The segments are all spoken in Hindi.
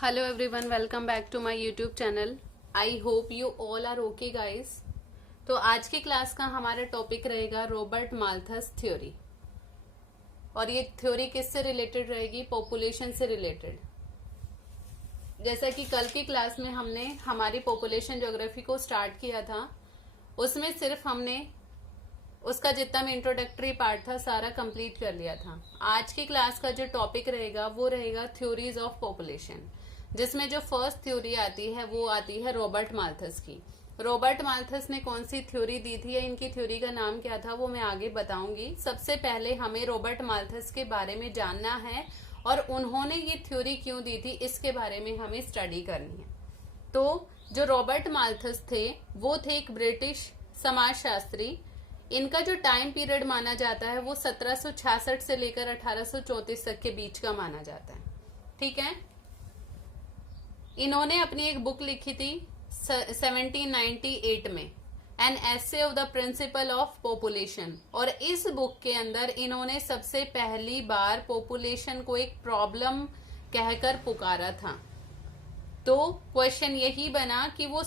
Hello everyone, welcome back to my YouTube channel. I hope you all are okay guys. तो आज की क्लास का हमारा टॉपिक रहेगा रॉबर्ट माल्थस थ्योरी। और ये थ्योरी किससे रिलेटेड रहेगी? पॉपुलेशन से रिलेटेड। जैसा कि कल की क्लास में हमने हमारी पॉपुलेशन ज्योग्राफी को स्टार्ट किया था, उसमें सिर्फ हमने उसका जितना भी इंट्रोडक्टरी पार्ट था सारा कंप्लीट कर लिया था। आज की क्लास का जो टॉपिक रहेगा वो रहेगा थ्योरीज ऑफ पॉपुलेशन, जिसमें जो फर्स्ट थ्योरी आती है वो आती है रॉबर्ट माल्थस की। रॉबर्ट माल्थस ने कौन सी थ्योरी दी थी या इनकी थ्योरी का नाम क्या था वो मैं आगे बताऊंगी। सबसे पहले हमें रॉबर्ट माल्थस के बारे में जानना है और उन्होंने ये थ्योरी क्यों दी थी इसके बारे में हमें स्टडी करनी है। तो जो रॉबर्ट माल्थस थे वो थे एक ब्रिटिश समाजशास्त्री। इनका जो टाइम पीरियड माना जाता है वो 1766 से लेकर 1834 तक के बीच का माना जाता है। ठीक है। इन्होंने अपनी एक बुक लिखी थी 1798 में, an essay of the principle of population. और इस बुक के अंदर इन्होंने सबसे पहली बार पॉपुलेशन को एक प्रॉब्लम कहकर पुकारा था। तो क्वेश्चन यही बना कि वो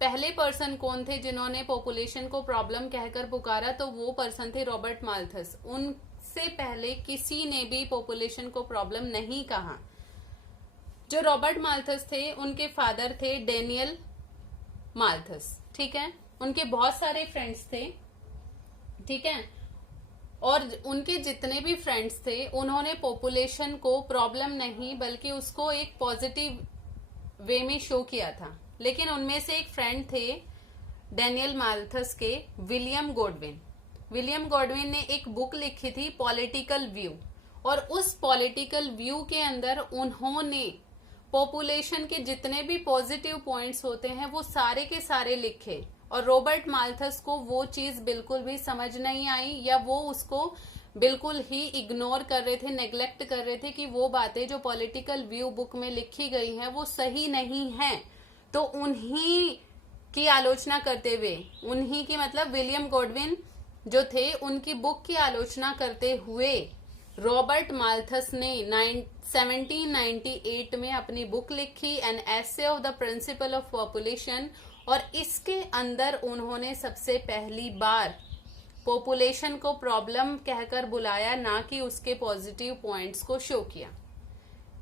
पहले पर्सन कौन थे जिन्होंने पॉपुलेशन को प्रॉब्लम कहकर पुकारा? तो वो पर्सन थे रॉबर्ट माल्थस। उनसे पहले किसी ने भी पॉपुलेशन को प्रॉब्लम नहीं कहा। जो रॉबर्ट माल्थस थे उनके फादर थे डेनियल माल्थस। ठीक है। उनके बहुत सारे फ्रेंड्स थे। ठीक है। और उनके जितने भी फ्रेंड्स थे उन्होंने पॉपुलेशन को प्रॉब्लम नहीं बल्कि उसको एक पॉजिटिव वे में शो किया था। लेकिन उनमें से एक फ्रेंड थे डेनियल माल्थस के, विलियम गॉडविन। विलियम गॉडविन ने एक बुक लिखी थी पॉलिटिकल व्यू, और उस पॉलिटिकल व्यू के अंदर उन्होंने पॉपुलेशन के जितने भी पॉजिटिव पॉइंट्स होते हैं वो सारे के सारे लिखे। और रॉबर्ट माल्थस को वो चीज बिल्कुल भी समझ नहीं आई, या वो उसको बिल्कुल ही इग्नोर कर रहे थे, नेग्लेक्ट कर रहे थे कि वो बातें जो पॉलिटिकल व्यू बुक में लिखी गई हैं वो सही नहीं हैं। तो उन्हीं की आलोचना करते हुए, उन्हीं की मतलब विलियम गॉडविन जो थे उनकी बुक की आलोचना करते हुए रॉबर्ट माल्थस ने 1798 में अपनी बुक लिखी, an essay of the principle of population. और इसके अंदर उन्होंने सबसे पहली बार पॉपुलेशन को प्रॉब्लम कहकर बुलाया, ना कि उसके पॉजिटिव पॉइंट्स को शो किया।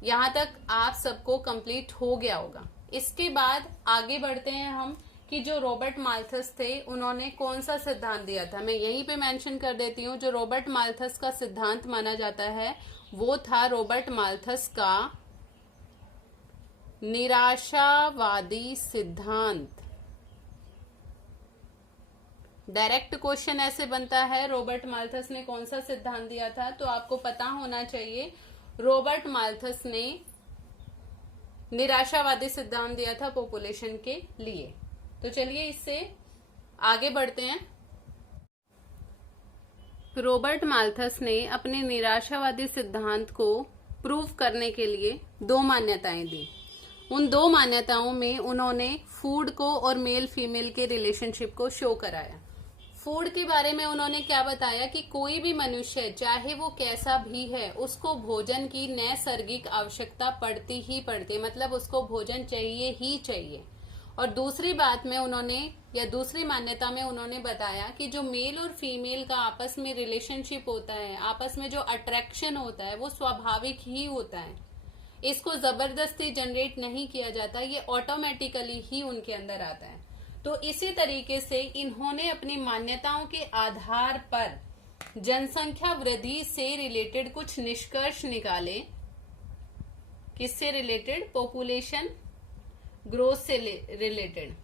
यहां तक आप सबको कंप्लीट हो गया होगा। इसके बाद आगे बढ़ते हैं हम कि जो रॉबर्ट माल्थस थे उन्होंने कौन सा सिद्धांत दिया था। मैं यहीं पे मेंशन कर देती हूँ। जो रॉबर्ट माल्थस का सिद्धांत माना जाता है वो था रॉबर्ट माल्थस का निराशावादी सिद्धांत। डायरेक्ट क्वेश्चन ऐसे बनता है, रॉबर्ट माल्थस ने कौन सा सिद्धांत दिया था? तो आपको पता होना चाहिए रॉबर्ट माल्थस ने निराशावादी सिद्धांत दिया था पॉपुलेशन के लिए। तो चलिए इससे आगे बढ़ते हैं। रॉबर्ट माल्थस ने अपने निराशावादी सिद्धांत को प्रूव करने के लिए दो मान्यताएं दी। उन दो मान्यताओं में उन्होंने फूड को और मेल फीमेल के रिलेशनशिप को शो कराया। फूड के बारे में उन्होंने क्या बताया कि कोई भी मनुष्य चाहे वो कैसा भी है उसको भोजन की नैसर्गिक आवश्यकता पड़ती ही पड़ती है, मतलब उसको भोजन चाहिए ही चाहिए। और दूसरी बात में उन्होंने, या दूसरी मान्यता में उन्होंने बताया कि जो मेल और फीमेल का आपस में रिलेशनशिप होता है, आपस में जो अट्रैक्शन होता है वो स्वाभाविक ही होता है। इसको जबरदस्ती जनरेट नहीं किया जाता, ये ऑटोमेटिकली ही उनके अंदर आता है। तो इसी तरीके से इन्होंने अपनी मान्यताओं के आधार पर जनसंख्या वृद्धि से रिलेटेड कुछ निष्कर्ष निकाले। किससे रिलेटेड? पॉपुलेशन ग्रोथ से रिलेटेड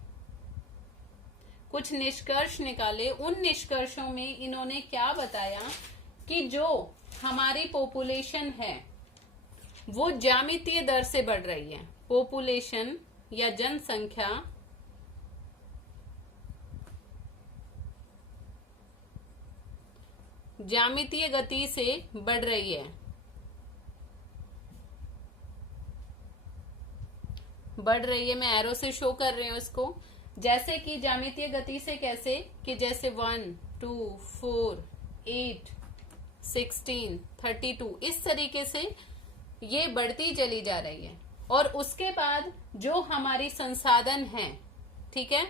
कुछ निष्कर्ष निकाले। उन निष्कर्षों में इन्होंने क्या बताया कि जो हमारी पॉपुलेशन है वो ज्यामितीय दर से बढ़ रही है। पॉपुलेशन या जनसंख्या ज्यामितीय गति से बढ़ रही है। बढ़ रही है, मैं एरो से शो कर रही हूं इसको। जैसे कि ज्यामितीय गति से कैसे कि जैसे 1, 2, 4, 8, 16, 32 इस तरीके से ये बढ़ती चली जा रही है। और उसके बाद जो हमारी संसाधन है, ठीक है,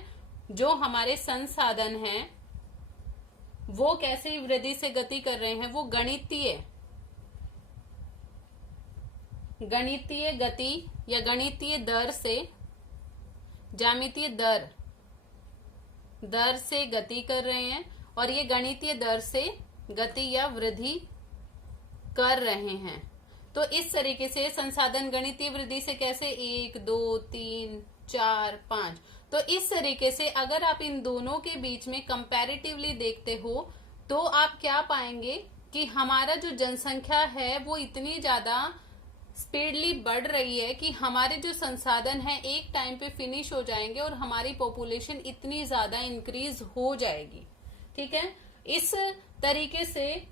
जो हमारे संसाधन हैं वो कैसे वृद्धि से गति कर रहे हैं, वो गणितीय गति या गणितीय दर से, ज्यामितीय दर से गति कर रहे हैं, और ये गणितीय दर से गति या वृद्धि कर रहे हैं। तो इस तरीके से संसाधन गणितीय वृद्धि से कैसे 1 2 3 4 5, तो इस तरीके से अगर आप इन दोनों के बीच में कंपैरेटिवली देखते हो तो आप क्या पाएंगे कि हमारा जो जनसंख्या है वो इतनी ज्यादा स्पीडली बढ़ रही है कि हमारे जो संसाधन है एक टाइम पे फिनिश हो जाएंगे और हमारी पॉपुलेशन इतनी ज्यादा इंक्रीज हो जाएगी। ठीक है, इस तरीके से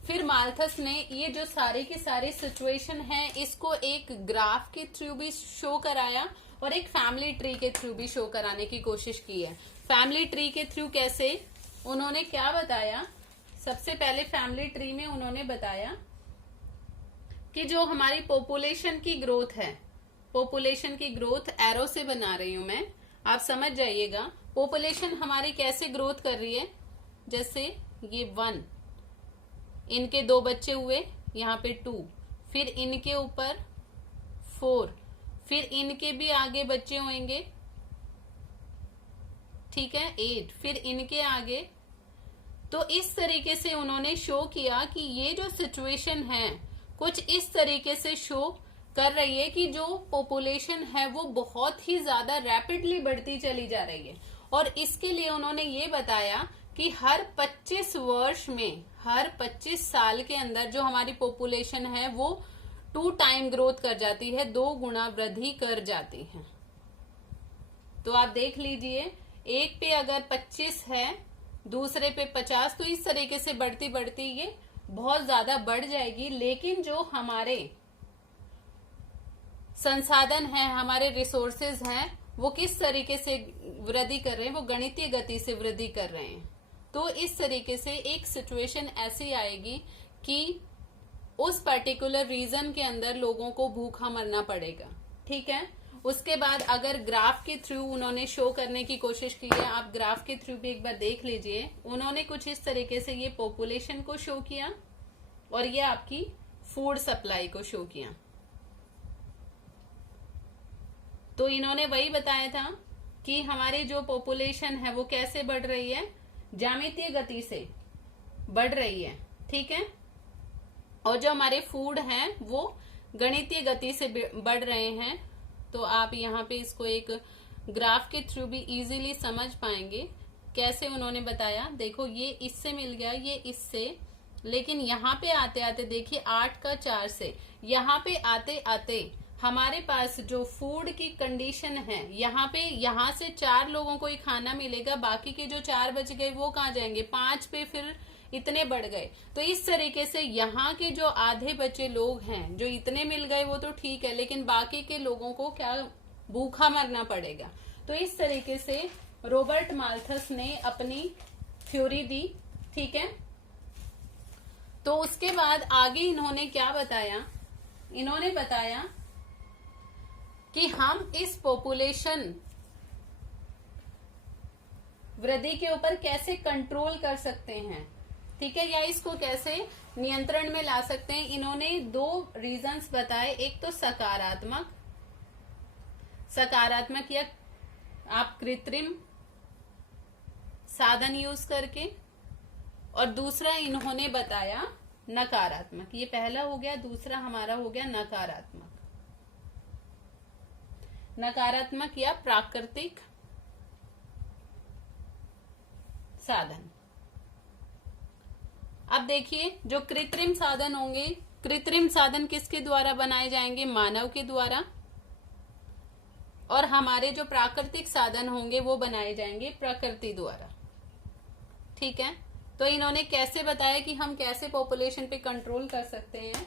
फिर माल्थस ने ये जो सारे की सारी सिचुएशन है इसको एक ग्राफ के थ्रू भी शो कराया और एक फैमिली ट्री के थ्रू भी शो कराने की कोशिश की है। फैमिली ट्री के थ्रू कैसे, उन्होंने क्या बताया, सबसे पहले फैमिली ट्री में उन्होंने बताया कि जो हमारी पॉपुलेशन की ग्रोथ है, पॉपुलेशन की ग्रोथ एरो से बना रही हूं मैं, आप समझ जाइएगा। पॉपुलेशन हमारी कैसे ग्रोथ कर रही है, जैसे ये 1, इनके 2 बच्चे हुए, यहाँ पे 2, फिर इनके ऊपर 4, फिर इनके भी आगे बच्चे होंगे, ठीक है, 8, फिर इनके आगे। तो इस तरीके से उन्होंने शो किया कि ये जो सिचुएशन है कुछ इस तरीके से शो कर रही है कि जो पॉपुलेशन है वो बहुत ही ज्यादा रैपिडली बढ़ती चली जा रही है। और इसके लिए उन्होंने ये बताया कि हर 25 वर्ष में, हर 25 साल के अंदर जो हमारी पॉपुलेशन है वो 2 टाइम ग्रोथ कर जाती है, 2 गुना वृद्धि कर जाती है। तो आप देख लीजिए, एक पे अगर 25 है, दूसरे पे 50, तो इस तरीके से बढ़ती बढ़ती ये बहुत ज्यादा बढ़ जाएगी। लेकिन जो हमारे संसाधन हैं, हमारे रिसोर्सेज हैं, वो किस तरीके से वृद्धि कर रहे हैं, वो गणितीय गति से वृद्धि कर रहे हैं। तो इस तरीके से एक सिचुएशन ऐसी आएगी कि उस पर्टिकुलर रीजन के अंदर लोगों को भूखा मरना पड़ेगा। ठीक है, उसके बाद अगर ग्राफ के थ्रू उन्होंने शो करने की कोशिश की है, आप ग्राफ के थ्रू भी एक बार देख लीजिए। उन्होंने कुछ इस तरीके से ये पॉपुलेशन को शो किया और ये आपकी फूड सप्लाई को शो किया। तो इन्होंने वही बताया था कि हमारी जो पॉपुलेशन है वो कैसे बढ़ रही है, ज्यामितीय गति से बढ़ रही है। ठीक है, और जो हमारे फूड हैं वो गणितीय गति से बढ़ रहे हैं। तो आप यहाँ पे इसको एक ग्राफ के थ्रू भी इजीली समझ पाएंगे कैसे उन्होंने बताया। देखो, ये इससे मिल गया, ये इससे, लेकिन यहाँ पे आते आते देखिए 8 का 4 से, यहाँ पे आते आते हमारे पास जो फूड की कंडीशन है, यहाँ से 4 लोगों को ही खाना मिलेगा, बाकी के जो 4 बच गए वो कहाँ जाएंगे, 5 पे फिर इतने बढ़ गए। तो इस तरीके से यहाँ के जो आधे बचे लोग हैं, जो इतने मिल गए वो तो ठीक है, लेकिन बाकी के लोगों को क्या भूखा मरना पड़ेगा। तो इस तरीके से रॉबर्ट माल्थस ने अपनी थ्योरी दी। ठीक है, तो उसके बाद आगे इन्होंने क्या बताया, इन्होंने बताया कि हम इस पॉपुलेशन वृद्धि के ऊपर कैसे कंट्रोल कर सकते हैं। ठीक है, या इसको कैसे नियंत्रण में ला सकते हैं। इन्होंने 2 रीजंस बताए, एक तो सकारात्मक या आप कृत्रिम साधन यूज करके, और दूसरा इन्होंने बताया नकारात्मक। ये पहला हो गया, दूसरा हमारा हो गया नकारात्मक या प्राकृतिक साधन। अब देखिए, जो कृत्रिम साधन होंगे, कृत्रिम साधन किसके द्वारा बनाए जाएंगे, मानव के द्वारा, और हमारे जो प्राकृतिक साधन होंगे वो बनाए जाएंगे प्रकृति द्वारा। ठीक है, तो इन्होंने कैसे बताया कि हम कैसे पॉपुलेशन पे कंट्रोल कर सकते हैं।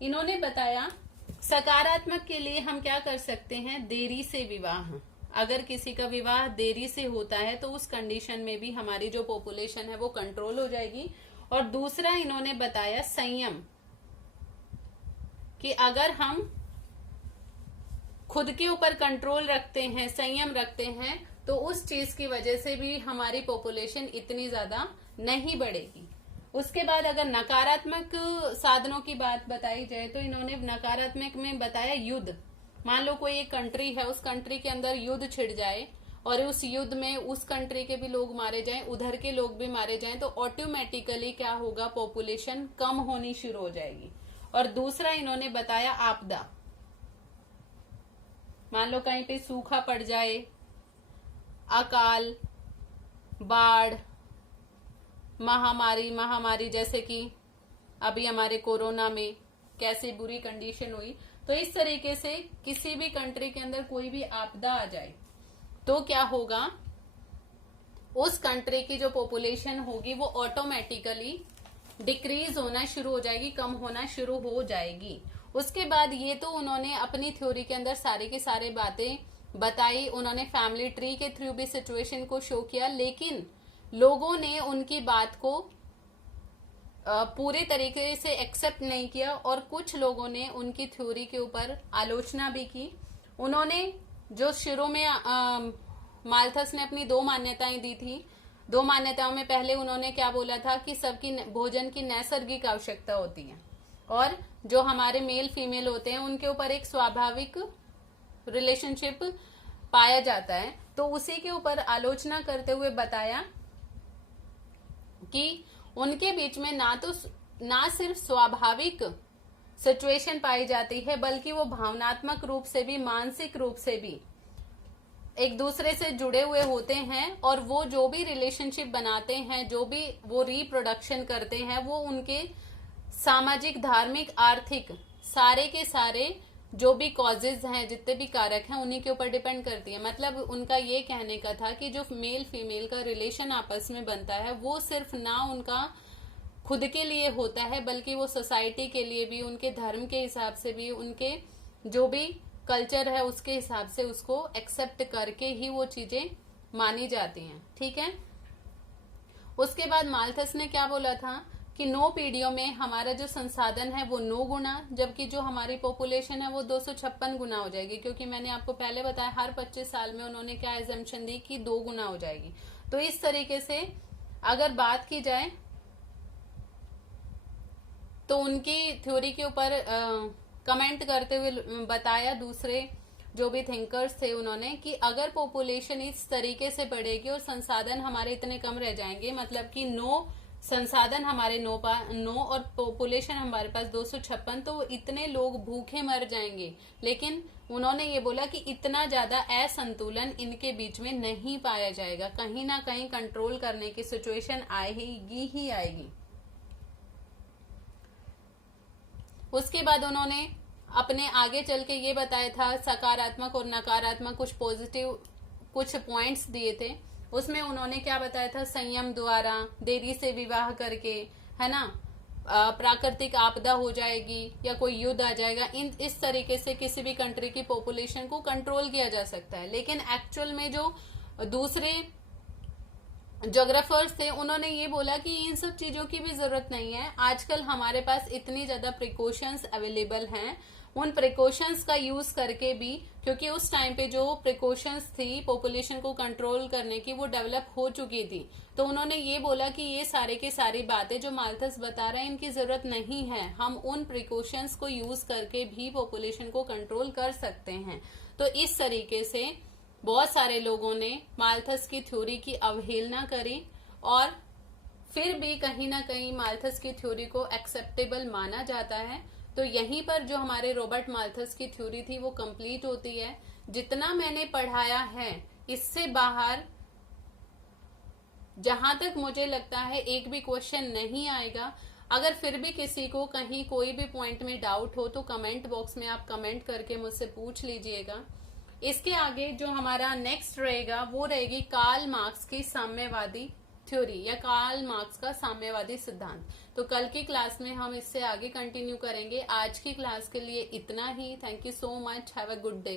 इन्होंने बताया सकारात्मक के लिए हम क्या कर सकते हैं, देरी से विवाह। अगर किसी का विवाह देरी से होता है तो उस कंडीशन में भी हमारी जो पॉपुलेशन है वो कंट्रोल हो जाएगी। और दूसरा इन्होंने बताया संयम, कि अगर हम खुद के ऊपर कंट्रोल रखते हैं, संयम रखते हैं, तो उस चीज की वजह से भी हमारी पॉपुलेशन इतनी ज्यादा नहीं बढ़ेगी। उसके बाद अगर नकारात्मक साधनों की बात बताई जाए तो इन्होंने नकारात्मक में बताया युद्ध। मान लो कोई एक कंट्री है, उस कंट्री के अंदर युद्ध छिड़ जाए और उस युद्ध में उस कंट्री के भी लोग मारे जाएं, उधर के लोग भी मारे जाएं, तो ऑटोमेटिकली क्या होगा, पॉपुलेशन कम होनी शुरू हो जाएगी। और दूसरा इन्होंने बताया आपदा। मान लो कहीं पे सूखा पड़ जाए, अकाल, बाढ़, महामारी जैसे कि अभी हमारे कोरोना में कैसी बुरी कंडीशन हुई, तो इस तरीके से किसी भी कंट्री के अंदर कोई भी आपदा आ जाए तो क्या होगा, उस कंट्री की जो पॉपुलेशन होगी वो ऑटोमेटिकली डिक्रीज होना शुरू हो जाएगी, कम होना शुरू हो जाएगी। उसके बाद ये तो उन्होंने अपनी थ्योरी के अंदर सारी की सारी बातें बताई, उन्होंने फैमिली ट्री के थ्रू भी सिचुएशन को शो किया, लेकिन लोगों ने उनकी बात को पूरे तरीके से एक्सेप्ट नहीं किया और कुछ लोगों ने उनकी थ्योरी के ऊपर आलोचना भी की। उन्होंने जो शुरू में माल्थस ने अपनी 2 मान्यताएं दी थी, 2 मान्यताओं में पहले उन्होंने क्या बोला था कि सबकी भोजन की नैसर्गिक आवश्यकता होती है और जो हमारे मेल फीमेल होते हैं उनके ऊपर एक स्वाभाविक रिलेशनशिप पाया जाता है। तो उसी के ऊपर आलोचना करते हुए बताया कि उनके बीच में ना सिर्फ स्वाभाविक सिचुएशन पाई जाती है बल्कि वो भावनात्मक रूप से भी, मानसिक रूप से भी एक दूसरे से जुड़े हुए होते हैं और वो जो भी रिलेशनशिप बनाते हैं, जो भी वो रिप्रोडक्शन करते हैं, वो उनके सामाजिक, धार्मिक, आर्थिक सारे के सारे जो भी कॉजेज हैं, जितने भी कारक हैं, उन्हीं के ऊपर डिपेंड करती है। मतलब उनका ये कहने का था कि जो मेल फीमेल का रिलेशन आपस में बनता है वो सिर्फ ना उनका खुद के लिए होता है बल्कि वो सोसाइटी के लिए भी, उनके धर्म के हिसाब से भी, उनके जो भी कल्चर है उसके हिसाब से उसको एक्सेप्ट करके ही वो चीजें मानी जाती हैं। ठीक है। उसके बाद माल्थस ने क्या बोला था कि 9 पीढ़ियों में हमारा जो संसाधन है वो 9 गुना, जबकि जो हमारी पॉपुलेशन है वो 256 गुना हो जाएगी, क्योंकि मैंने आपको पहले बताया हर 25 साल में उन्होंने क्या एजम्पशन दी कि 2 गुना हो जाएगी। तो इस तरीके से अगर बात की जाए तो उनकी थ्योरी के ऊपर कमेंट करते हुए बताया दूसरे जो भी थिंकर्स थे उन्होंने कि अगर पॉपुलेशन इस तरीके से बढ़ेगी और संसाधन हमारे इतने कम रह जाएंगे, मतलब कि 9 संसाधन हमारे 9 और पॉपुलेशन हमारे पास 256, तो इतने लोग भूखे मर जाएंगे। लेकिन उन्होंने ये बोला कि इतना ज्यादा असंतुलन इनके बीच में नहीं पाया जाएगा, कहीं ना कहीं कंट्रोल करने की सिचुएशन आएगी ही आएगी। उसके बाद उन्होंने अपने आगे चल के ये बताया था, सकारात्मक और नकारात्मक कुछ पॉजिटिव कुछ पॉइंट्स दिए थे। उसमें उन्होंने क्या बताया था, संयम द्वारा, देरी से विवाह करके, है ना, प्राकृतिक आपदा हो जाएगी या कोई युद्ध आ जाएगा, इस तरीके से किसी भी कंट्री की पॉपुलेशन को कंट्रोल किया जा सकता है। लेकिन एक्चुअल में जो दूसरे जोग्राफर्स थे उन्होंने ये बोला कि इन सब चीजों की भी जरूरत नहीं है। आजकल हमारे पास इतनी ज्यादा प्रिकॉशंस अवेलेबल हैं, उन प्रिकॉशंस का यूज करके भी, क्योंकि उस टाइम पे जो प्रिकॉशंस थी पॉपुलेशन को कंट्रोल करने की वो डेवलप हो चुकी थी। तो उन्होंने ये बोला कि ये सारे की सारी बातें जो माल्थस बता रहे हैं इनकी जरूरत नहीं है, हम उन प्रिकॉशंस को यूज करके भी पॉपुलेशन को कंट्रोल कर सकते हैं। तो इस तरीके से बहुत सारे लोगों ने माल्थस की थ्योरी की अवहेलना करी और फिर भी कहीं ना कहीं माल्थस की थ्योरी को एक्सेप्टेबल माना जाता है। तो यहीं पर जो हमारे रॉबर्ट माल्थस की थ्योरी थी वो कंप्लीट होती है। जितना मैंने पढ़ाया है इससे बाहर जहां तक मुझे लगता है एक भी क्वेश्चन नहीं आएगा। अगर फिर भी किसी को कहीं कोई भी पॉइंट में डाउट हो तो कमेंट बॉक्स में आप कमेंट करके मुझसे पूछ लीजिएगा। इसके आगे जो हमारा नेक्स्ट रहेगा वो रहेगी कार्ल मार्क्स की साम्यवादी थ्योरी या कार्ल मार्क्स का साम्यवादी सिद्धांत। तो कल की क्लास में हम इससे आगे कंटिन्यू करेंगे। आज की क्लास के लिए इतना ही। Thank you so much. Have a good day.